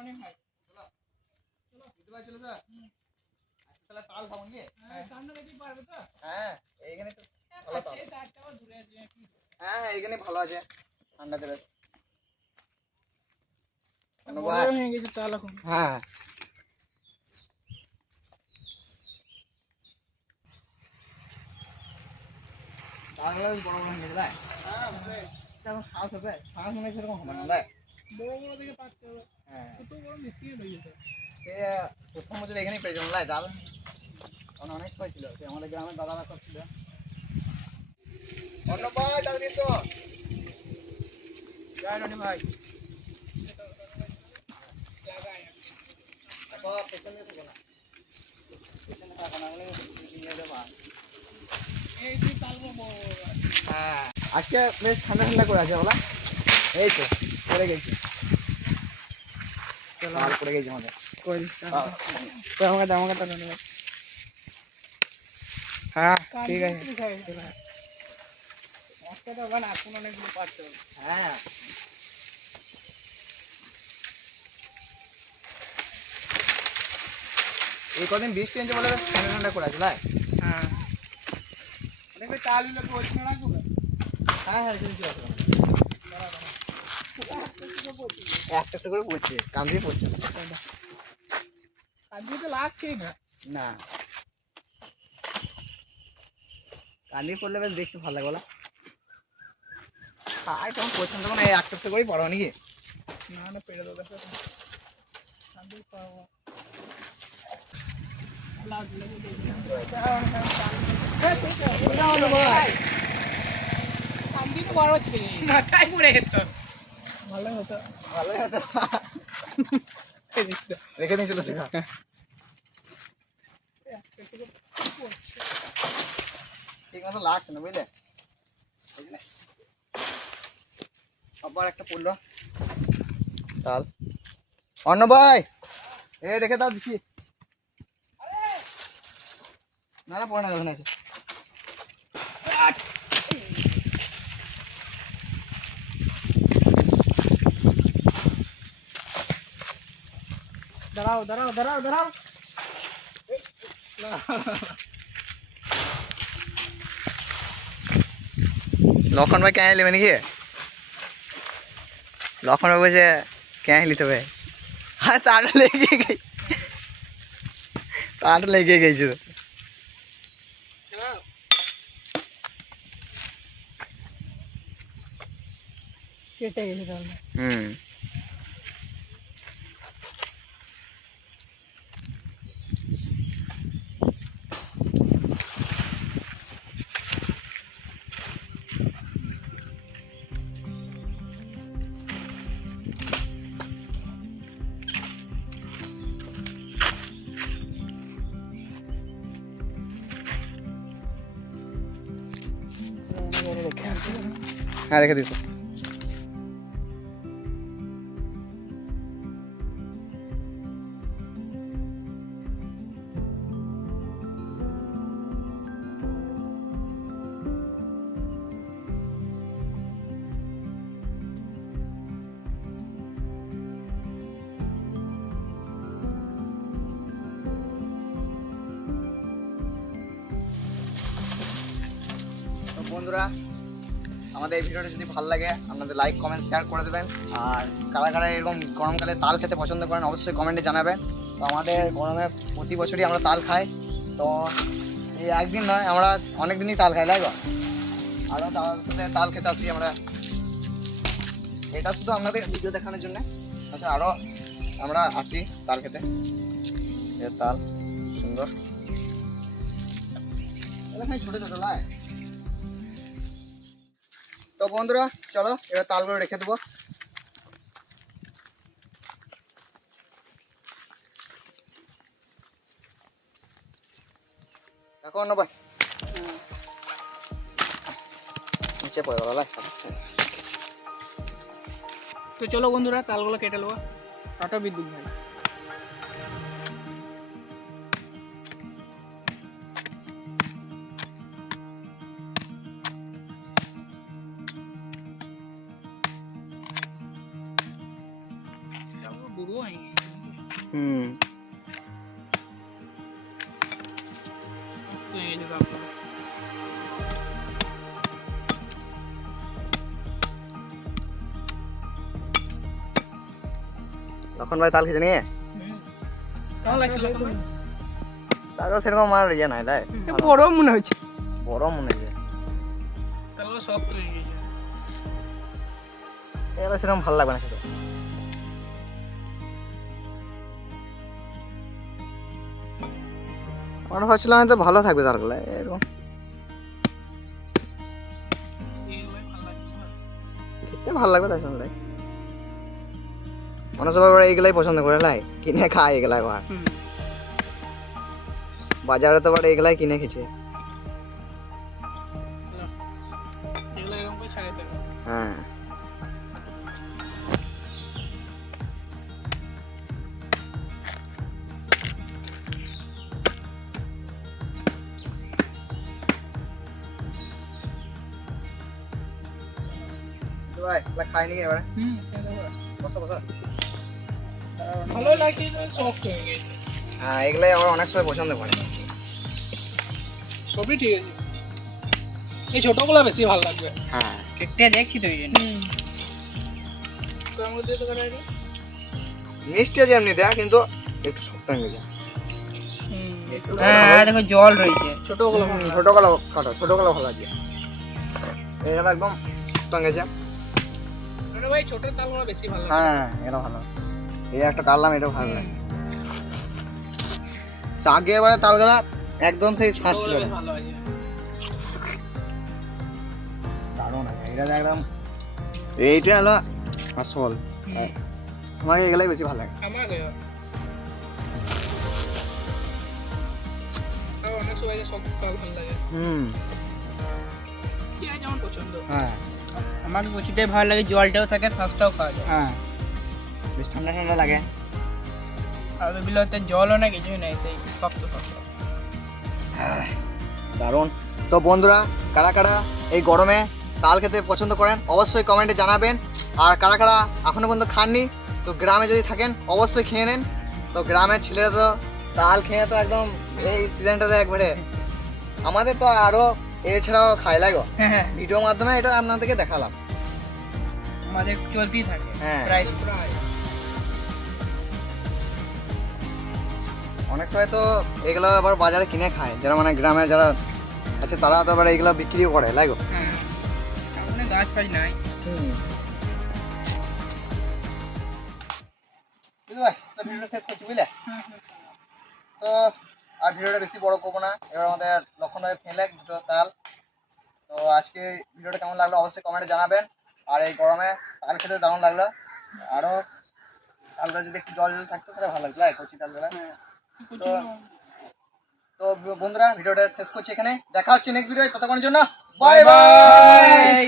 অনেক হয়। চলো চলো স্যার, তাহলে তাল খাবো নিয়ে। সামনে দেখি পারবে তো? হ্যাঁ এইখানে তো ভালো তাল। দূরে আছে নাকি? হ্যাঁ এইখানে ভালো আছে, ঠান্ডাতে বেশ। বড় হয়ে গেছে তাল এখন। হ্যাঁ তালগুলো বেশ বড় বড় হয়ে গেছে। এখন শ্বাস হবে, শ্বাস মনে সেরকম হবে না। বড় বড় দেখে পাচ্ছে হবে। হ্যাঁ ছোট বড় মিশিয়ে হয়ে যেত। সে প্রথম বছর এখানেই পেয়েছিলাম ডাল, তখন অনেক সময় ছিল, সে আমাদের গ্রামের দাদারা সব ছিল। অন্য ভাই তাহলে এসো। জয় রনি ভাই। দেখো পেছনে থাকো না, পেছনে থাকো না বলে নিয়ে যাবো। এই যে তাল বড়। হ্যাঁ আজকে বেশ ঠান্ডা ঠান্ডা করে আছে বলা। এই তো পড়ে গেছি, লাল পড়ে গেছি আমাদের। কই তো আমাকে দাও, আমাকে দাও। হ্যাঁ ঠিক আছে। মশলাটা বানা এখন অনেকগুলো পাচ্ছে। হ্যাঁ এই কদিন বৃষ্টি হয়েছে বলে বেশ ঠান্ডা ঠান্ডা করে আছে। হ্যাঁ অনেকে তাল হলে বলছিল না তো। হ্যাঁ হ্যাঁ কিন্তু একটা একটা করে পড়ছে, কান দিয়ে পড়ছে কান দিয়ে তো লাগছেই না। না, কান দিয়ে পড়লে বেশ দেখতে ভালো লাগে বলা। তাই তখন পড়ছেন তখন এই একটা একটা করেই পড়ো নাকি? না না পেড়ে দাও দেখো। কান দিয়ে পাবো। লাগ লাগে দেখি। কান দিয়ে তো বড় হচ্ছে মাথায় পড়ে গেছে। ভালো হতো। ভালোই হতো, রেখে দিয়ে চলেছে। ঠিক মতো লাগছে না বুঝলে, আবার একটা পড়লো তাল। অন্য ভাই এ রেখে দাও দেখি। না না পড়ে না, ওখানে আছে। দাঁড়াও দাঁড়াও দাঁড়াও দাঁড়াও। লক্ষণ ভাই ক্যাঁ নেবে নাকি? লক্ষণ ভাই বলছে ক্যাঁ নিতে হবে। হ্যাঁ তারটা লেগে গেছে, তারটা লেগে গেছে তো। কেটে গেছে তাহলে। হুম হ্যাঁ রেখে দিস। তো বন্ধুরা আমাদের এই ভিডিওটা যদি ভালো লাগে আপনাদের লাইক কমেন্ট শেয়ার করে দেবেন। আর কারা কারা এরকম গরমকালে তাল খেতে পছন্দ করেন অবশ্যই কমেন্টে জানাবেন। তো আমাদের গরমে প্রতি বছরই আমরা তাল খাই, তো এই একদিন নয় আমরা অনেক দিনই তাল খাই লাগবে। আরও তার সাথে তাল খেতে আসি আমরা, এটা শুধু আপনাদের ভিডিও দেখানোর জন্য, আচ্ছা আরও আমরা আসি তাল খেতে। তাল সুন্দর ছোটো ছোটো নয়। তো বন্ধুরা চলো এবার তালগুলো রেখে দেবো। দেখো অন্য ভাই নিচে পড়ে গেল। তো চলো বন্ধুরা তালগুলো কেটে নেবো। টাটা বিদ্যুৎ ভাই। গুঁড়ো হয়ে গেছে তারপর লক্ষণ ভাই তাল খেতে নিয়ে কেমন লাগছিল তোমার? তারও সেরকম আর ইয়ে নাই তাই বড় মনে হচ্ছে, বড় মনে হয় তাহলে শক্ত হয়ে গেছে। এগুলো সেরকম ভালো লাগবে না খেতে। আমরা ভাবছিলাম হয়তো ভালো থাকবে তালগুলো এরকম খেতে ভালো লাগবে তাই সঙ্গে মানুষ সবাই এইগুলাই পছন্দ করে লাই কিনে খায় এগুলাই আবার বাজারে তো আবার এগুলাই কিনে খেছে হ্যাঁ খাইনি এবারে ভালো লাগে, শক্ত হয়ে গেছে। হ্যাঁ এগুলাই আমার অনেক সবাই পছন্দ করে সবই ঠিক আছে, এই ছোটগুলো বেশি ভালো লাগবে। হ্যাঁ কেটে দেখছি তো এই জন্য মিষ্টি আছে এমনি দেখ কিন্তু একটু শক্ত হয়ে গেছে হ্যাঁ দেখো জল রয়েছে। ছোটগুলো ছোটগুলো কাটো ছোটগুলো ভালো আছে এটা একদম শক্ত হয়ে গেছে ভাই ছোট তালগুলো বেশি ভালো লাগে। হ্যাঁ এটা ভালো এই একটা কাটলাম এটাও ভালো লাগে চাগে এবারে তালগুলা একদম সেই শ্বাস ছিল বেশ ভালো আছে। দারুণ আছে এটা একদম এইটা হলো আসল আমাকে এগুলাই বেশি ভালো লাগে আমাকে অনেক সবাই শক্ত তাল ভালো লাগে। কি আছে আমার পছন্দ। হ্যাঁ আমার কুচিটাই ভালো লাগে, জলটাও থাকে, শ্বাসটাও খাওয়া যায়। হ্যাঁ বেশ ঠান্ডা ঠান্ডা লাগে আর বিলতে জলও না কিছুই নাই, সেই শক্ত শক্ত। দারুণ। তো বন্ধুরা কারা কারা এই গরমে তাল খেতে পছন্দ করেন অবশ্যই কমেন্টে জানাবেন, আর কারা কারা এখনো পর্যন্ত খাননি তো গ্রামে যদি থাকেন অবশ্যই খেয়ে নেন। তো গ্রামের ছেলেরা তো তাল খেয়ে তো একদম এই সিজনটাতে একবারে, আমাদের তো আরও এছাড়াও খায় লাগো ভিডিওর মাধ্যমে এটা আপনাদেরকে দেখালাম, আমাদের চলতেই থাকে। হ্যাঁ প্রায় অনেক সময় তো এগুলো আবার বাজারে কিনে খায়, যারা মানে গ্রামের যারা আছে তারা তো আবার এগুলো বিক্রিও করে লাগো। হ্যাঁ সামনে গাছ ফাছ নাই। তো ভিডিওটা শেষ করছি বুঝলে, তো আর ভিডিওটা বেশি বড় করবো না, এবার আমাদের লক্ষণ ভাই ফেলে দুটো তাল। তো আজকে ভিডিওটা কেমন লাগলো অবশ্যই কমেন্টে জানাবেন, আর এই গরমে তাল খেতে দারুণ লাগলো, আরও তালগুলো যদি একটু জল জল থাকতো তাহলে ভালো লাগলো কচি তালগুলো। তো তো বন্ধুরা ভিডিওটা শেষ করছি এখানে, দেখা হচ্ছে নেক্সট ভিডিও, ততক্ষণের জন্য বাই বাই।